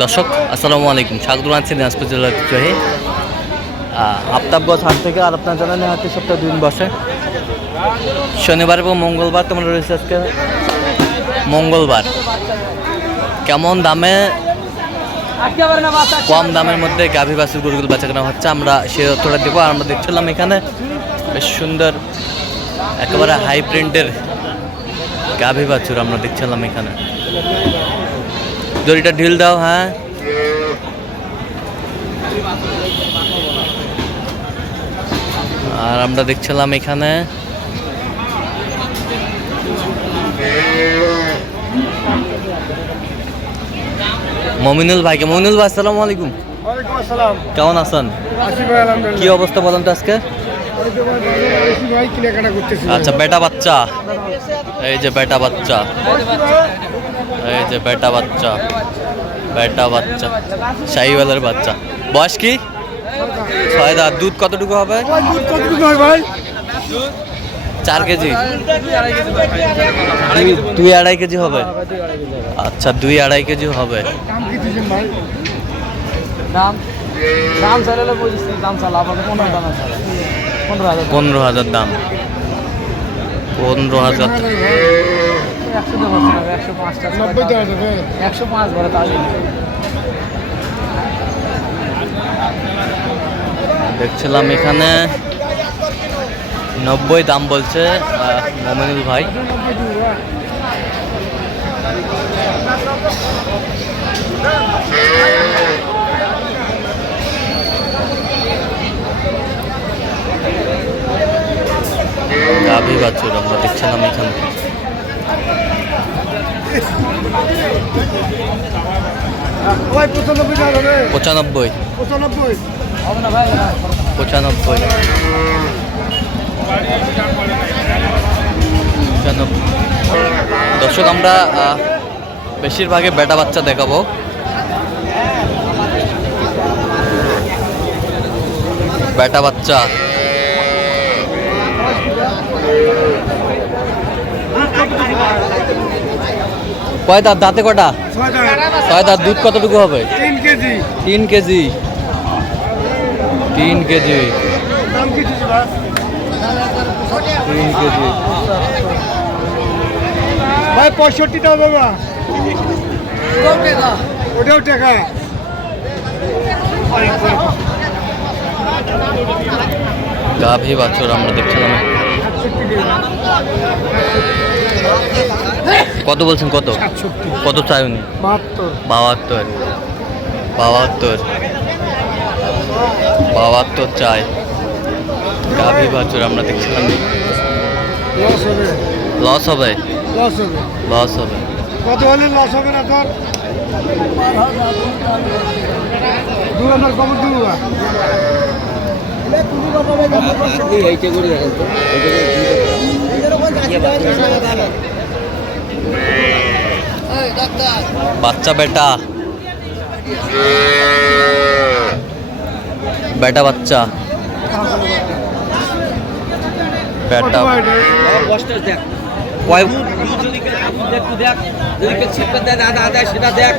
দর্শক, আসসালামু আলাইকুম। স্বাগত জানাচ্ছি দিনাজপুর জেলার ঐতিহ্যবাহী আফতাবগঞ্জ হাট থেকে আর আপনার জানালে হাটে সপ্তাহে দুদিন বসে। শনিবার এবং মঙ্গলবার তোমরা রয়েছে আজকে। মঙ্গলবার। কেমন দামে কম দামের মধ্যে গাভী বাছুর গরুগুলো বেচা কেনা হচ্ছে, আমরা সে তথ্যটা দেবো। আর আমরা দেখছিলাম এখানে বেশ সুন্দর, একেবারে হাই প্রিন্টের গাভী বাছুর আমরা দেখছিলাম এখানে। দড়িটা ঢিল দাও হ্যাঁ আর আমরা দেখছিলাম এখানে মমিনুল ভাইকে মমিনুল ভাই আসসালামু আলাইকুম কেমন আছেন কি অবস্থা বলেন তো আজকে আচ্ছা বেটা বাচ্চা এই যে বেটা বাচ্চা এই যে বেটা বাচ্চা বেটা বাচ্চা শাহিওয়ালের বাচ্চা। বয়স কি? ছয় দাঁত। দুধ কতটুকু হবে? ভাই চার কেজি। দুই- আড়াই কেজি হবে? আচ্ছা দুই আড়াই কেজি হবে। পনেরো হাজার দাম। পনেরো হাজার। একশো দেবো একশো পাঁচ নব্বই টাকা দেবে একশো পাঁচ ভরে তাহলে দেখছিলাম এখানে নব্বই দাম বলছে মমিনুল ভাই। গাভী বাছুর আমরা দেখছিলাম এখানে। পঁচানব্বই। পঁচানব্বই। দর্শক আমরা বেশিরভাগে বেটা বাচ্চা দেখাবো। বেটা বাচ্চা। কয় দাঁত? দাঁতে কটা? ছয় দাঁত। দুধ কতটুকু হবে? তিন কেজি। তিন কেজি। তিন কেজি। তিন কেজি। ভাই পঁয়ষট্টি টাকা বাবা ওটাও টাকা। গাভী বাছুর আমরা দেখছিলাম। কত বলছেন কত কত চাই উনি বাহাত্তর বাহাত্তর বাহাত্তর চাই গাভী বাছুর আমরা দেখছিলাম লস হবে লস হবে লস হবে লস হবে কত হলে লস হবে না তোর দু আমার খবর দিব বাচ্চা বেটা। বেটা বাচ্চা। বেটা। দেখ সেটা কথা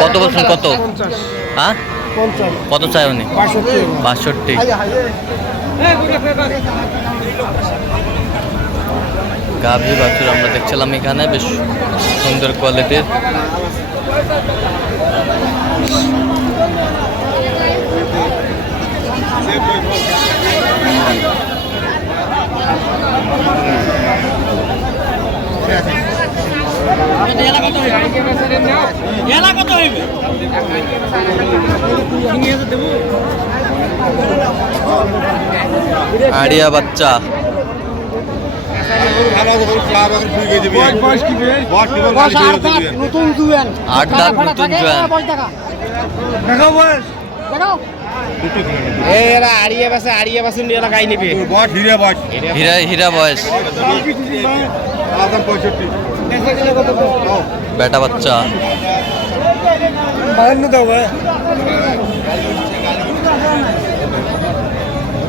কত বলছেন কত? হ্যাঁ? কত চাই উনি? বাষট্টি। গাভী বাছুর আমরা দেখছিলাম এখানে, বেশ সুন্দর কোয়ালিটির এলা কত হইবে আড়িয়া বাচ্চা? নতুন দুয়েন আট দাঁত নতুন জোয়ান দেখাও বয়স। এরা আড়িয়ে বাসে আড়িয়ে বাসে নিয়ে লাগাই নিবে। হীরা হীরা বয়স। দাম কি দিচ্ছি ভাই বেটা বাচ্চা। বাহান্ন দাও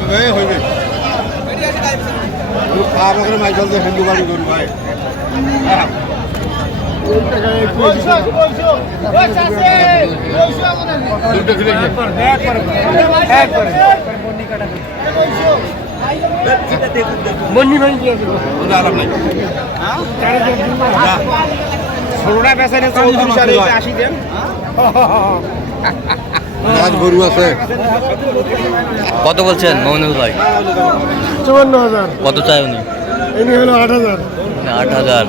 ভাই হইবে। খাওয়া করে হিন্দু বাড়ি করি ভাই মন্নি ভাই ষোলোটা আশি দেন আজ গরু আছে কত বলছেন মমিনুল ভাই? চুয়ান্ন হাজার। কত চাই উনি? হলো আট হাজার। আট হাজার।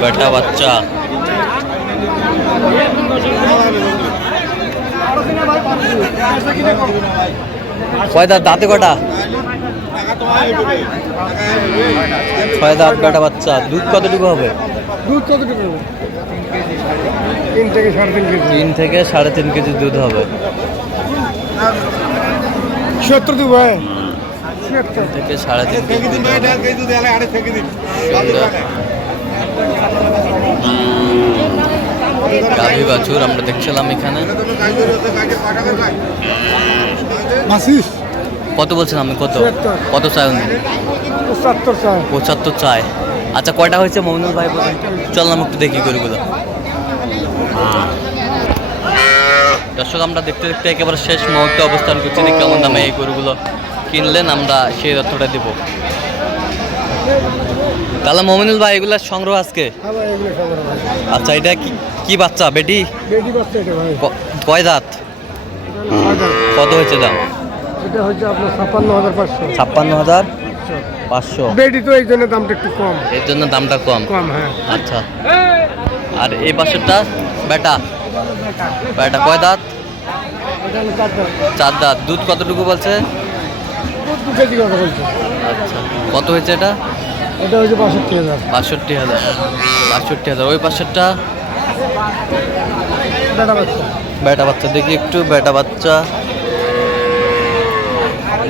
বেটা বাচ্চা। কয় দাঁত দাঁতে কটা? ছয় দাঁত বেটা বাচ্চা, দুধ কতটুকু হবে? দুধ কতটুকু হবে? তিন থেকে সাড়ে তিন কেজি। তিন থেকে সাড়ে তিন কেজি দুধ হবে। সত্তর দু ভাই। থেকে সাড়ে তিন। গাভী বাছুর আমরা দেখছিলাম এখানে। কত বলছেন আমি কত? কত চাই উনি? পঁচাত্তর চার পঁচাত্তর চাই। আচ্ছা কয়টা হয়েছে মমিনুল ভাই বলুন। চল আমি একটু দেখি গরুগুলো। দর্শক আমরা দেখতে দেখতে একেবারে শেষ মুহূর্তে অবস্থান করছি। কেমন দামে এই গরুগুলো কিনলেন আমরা সেই তথ্যটা দেব। তাহলে মোমিনুল ভাই সংগ্রহ আজকে? হ্যাঁ ভাই এগুলো সবার ভাই আচ্ছা এটা কি কি বাচ্চা বেটি? কয় দাঁত। কত হয়েছে দাম? এটা হচ্ছে আপনার ছাপ্পান্ন হাজার পাঁচশো। ছাপ্পান্ন হাজার পাঁচশো। বেটি তো এই জন্য দামটা একটু কম। এর জন্য দামটা কম? কম হ্যাঁ। আচ্ছা। আর এই পাশেরটা? বেটা বেটা কয় দাঁত? চার দাঁত। দুধ কতটুকু বলছে? আচ্ছা কত হয়েছে এটা? এটা বাষট্টি হাজার। বাষট্টি হাজার। ওই পাশেরটা? বেটা বাচ্চা। দেখি একটু, বেটা বাচ্চা।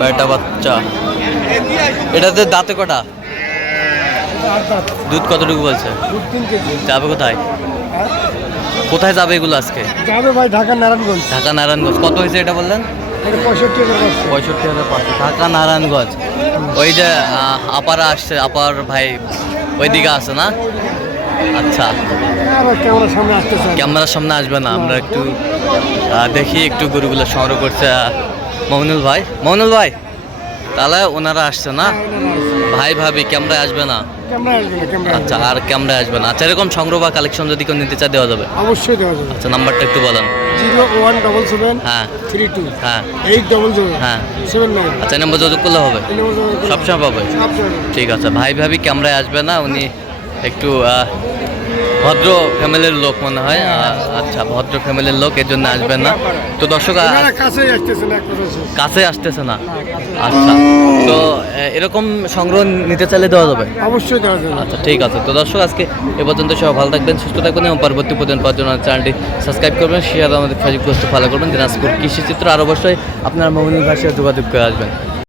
বেটা বাচ্চা। এটাতে দাঁতে কটা? দুধ কতটুকু বলছে? যাবে কোথায়? কোথায় যাবে এগুলো আজকে? যাবে ভাই ঢাকা নারায়ণগঞ্জ। ঢাকা নারায়ণগঞ্জ। কত হয়েছে এটা বললেন? পঁয়ষট্টি হাজার পাঁচশো। পঁয়ষট্টি হাজার পাঁচশো। ঢাকা নারায়ণগঞ্জ। ওই যে আপারা আসছে আপার ভাই ওইদিকে আছে না? আচ্ছা। আবার ক্যামেরার সামনে আসতেছে। ক্যামেরার সামনে আসবে না আমরা একটু দেখি একটু গরুগুলো সংগ্রহ করছে মমিনুল ভাই। মমিনুল ভাই তাহলে ওনারা আসছে না? ভাই ভাবি ক্যামেরায় আসবে না? ক্যামেরা আসবে না আচ্ছা আর ক্যামেরা আসবে না। আচ্ছা এরকম সংগ্রহ বা কালেকশন যদি কেউ নিতে চায় দেওয়া যাবে? অবশ্যই দেওয়া যাবে। আচ্ছা নাম্বারটা একটু বলেন। জিরো ওয়ান ডবল সেভেন হ্যাঁ। থ্রি টু হ্যাঁ। এইট ডবল জিরো হ্যাঁ। Seven nine. আচ্ছা নম্বর যোগাযোগ করলে হবে? সবসময় পাবে ঠিক আছে। ভাই ভাবি ক্যামেরায় আসবে না উনি একটু আহ, ভদ্র ফ্যামিলির লোক মনে হয়। আচ্ছা ভদ্র ফ্যামিলির লোক এর জন্য আসবেন না। তো দর্শক। কাছে আসতেছে না? আচ্ছা তো এরকম সংগ্রহ নিতে চাইলে দেওয়া যাবে? অবশ্যই দেওয়া যাবে। আচ্ছা ঠিক আছে। তো দর্শক আজকে এ পর্যন্ত সব ভালো থাকবেন সুস্থ থাকবেন এবং পরবর্তী পর্যন্ত পাওয়ার জন্য চ্যানেলটি সাবস্ক্রাইব করবেন শেয়ার আমাদের ফেসবুক পোস্ট ফলো করবেন দিনাজপুর কৃষি চিত্র আর অবশ্যই আপনার মোবাইল ভাষায় যোগাযোগ করে আসবেন।